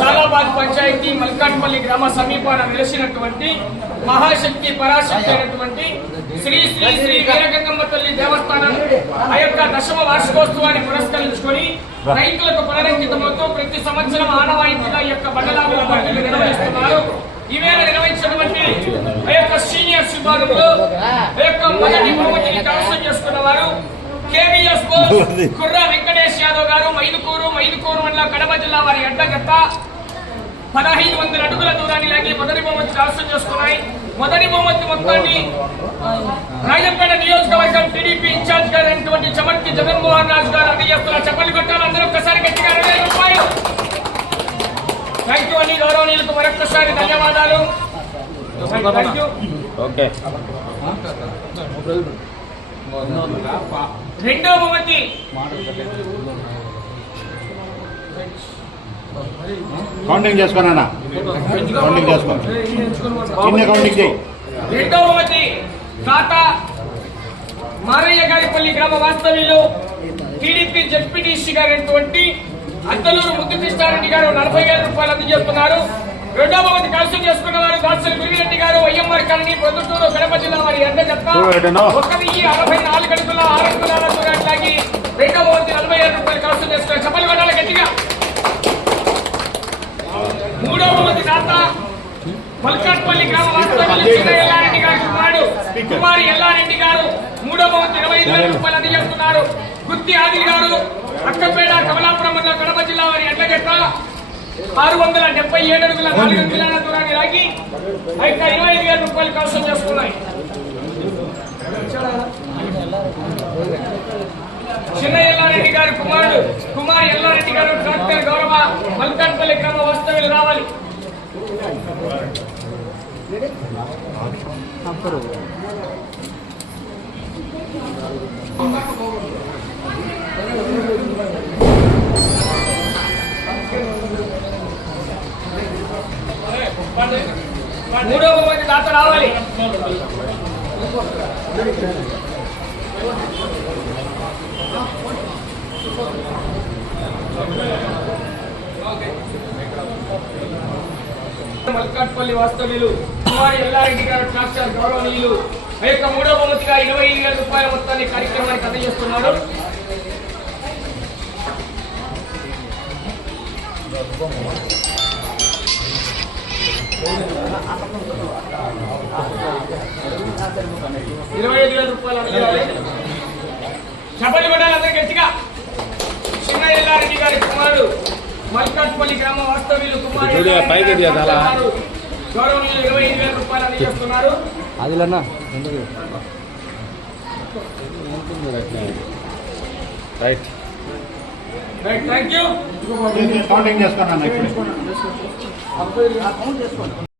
సాలాబాద్ పంచాయతీ మల్కాట్పల్లి గ్రామ సమీపాన వెలిసినటువంటి మహాశక్తి పరాశక్తి అయినటువంటి శ్రీ శ్రీ శ్రీ వీరగంగమ్మ తల్లి దేవస్థానం ఆ యొక్క దశమ వార్షికోత్సవాన్ని పురస్కరించుకొని రైతులకు పునరంకితమవుతూ ప్రతి సంవత్సరం ఆనవాయితీగా ఈ యొక్క బండలాగుల పండుగ నిర్వహిస్తున్నారు. ఈవేళ నిర్వహించినటువంటి ఆ యొక్క సీనియర్స్ విభాగంలో ఆ యొక్క మొదటి బహుమతిని కైవసం చేసుకున్న వారు కేవీఎస్ కుర్ర వెంకటేష్ యాదవ్ గారు మైదుకూరు మండలం కడప జిల్లా వారి అడ్డగత్త 1500 అడుగుల దూరాన్ని లాగి మొదటి బహుమతి కైవసం చేసుకున్నాయి. మొదటి బహుమతి మొత్తాన్ని రాజంపేట నియోజకవర్గం టీడీపీ ఇన్ఛార్జ్ గారు అయినటువంటి చమర్తి జగన్మోహన్ రాజు గారు అందజేస్తున్నారు. చెప్పలు కొట్టాలి అందరూ ఒక్కసారి గట్టిగా 20,000 రూపాయలు. థ్యాంక్ యూ అని గౌరవనీయులకు మరొక్కసారి ధన్యవాదాలు. రెండో బహుమతి కౌంటింగ్ చేసుకోనా కౌంటింగ్ చేసుకో కౌంటింగ్ చేయి. రెండో బహుమతి తాత మారయ్య గారిపల్లి గ్రామ వాస్తవ్యులు టీడీపీ జడ్పీటీసీ గారైనటువంటి అద్దలూరు ముద్దు కృష్ణారెడ్డి గారు 40,000 రూపాయలు అందజేస్తున్నారు. రెండో బహుమతి కైవసం చేసుకున్న వారు దాసరి గురిరెడ్డి గారు వైఎంఆర్ కాలనీ ప్రొద్దుటూరు కడప జిల్లా వారి అడ్డజత్త 1,064 అడుగుల 6 అంగుళాల దూరాన్ని లాగి రెండో బహుమతి 40,000 రూపాయలు కైవసం చేసుకున్నారు. చెప్పలు కొట్టాలి గట్టిగా. మూడో బహుమతి దాత మల్కాట్పల్లి గ్రామ వాస్తవ్యులు చిన్న ఎల్లారెడ్డి గారి కుమారి ఎల్లారెడ్డి గారు మూడో బహుమతి 25,000 రూపాయలు అందజేస్తున్నారు. గుత్తి ఆదిల్ గారు అక్కపేట కమలాపురం మండలం కడప జిల్లా వారి అడ్డగట్ట 677 అడుగుల 4 అంగుళాల దూరాన్ని లాగి 25,000 రూపాయలు కైవసం చేసుకున్నాయి. చిన్న ఎల్లారెడ్డి గారి కుమారి ఎల్లారెడ్డి గారు డాక్టర్ గౌరవ మల్కాట్పల్లి గ్రామ వాస్తవ్యులు రావాలి. మూడో బహుమతి దాత రావాలి. మల్కాట్పల్లి వాస్తవ్యులు కుమారి ఎల్లారెడ్డి గారు డాక్టర్ గౌరవనీయులు ఆ యొక్క మూడో బహుమతిగా 25,000 రూపాయల మొత్తాన్ని కార్యక్రమానికి అందజేస్తున్నారు. చెప్పలు కొట్టాలి అందరూ గట్టిగా. చిన్న ఎల్లారెడ్డి గారి కుమారుడు మల్కాట్పల్లి గ్రామ వాస్తవ్యులు కుమారి గౌరవనీయులు 25,000 రూపాయలు అందజేస్తున్నారు. Right thank you. కౌంటింగ్ చేసుకున్నాను.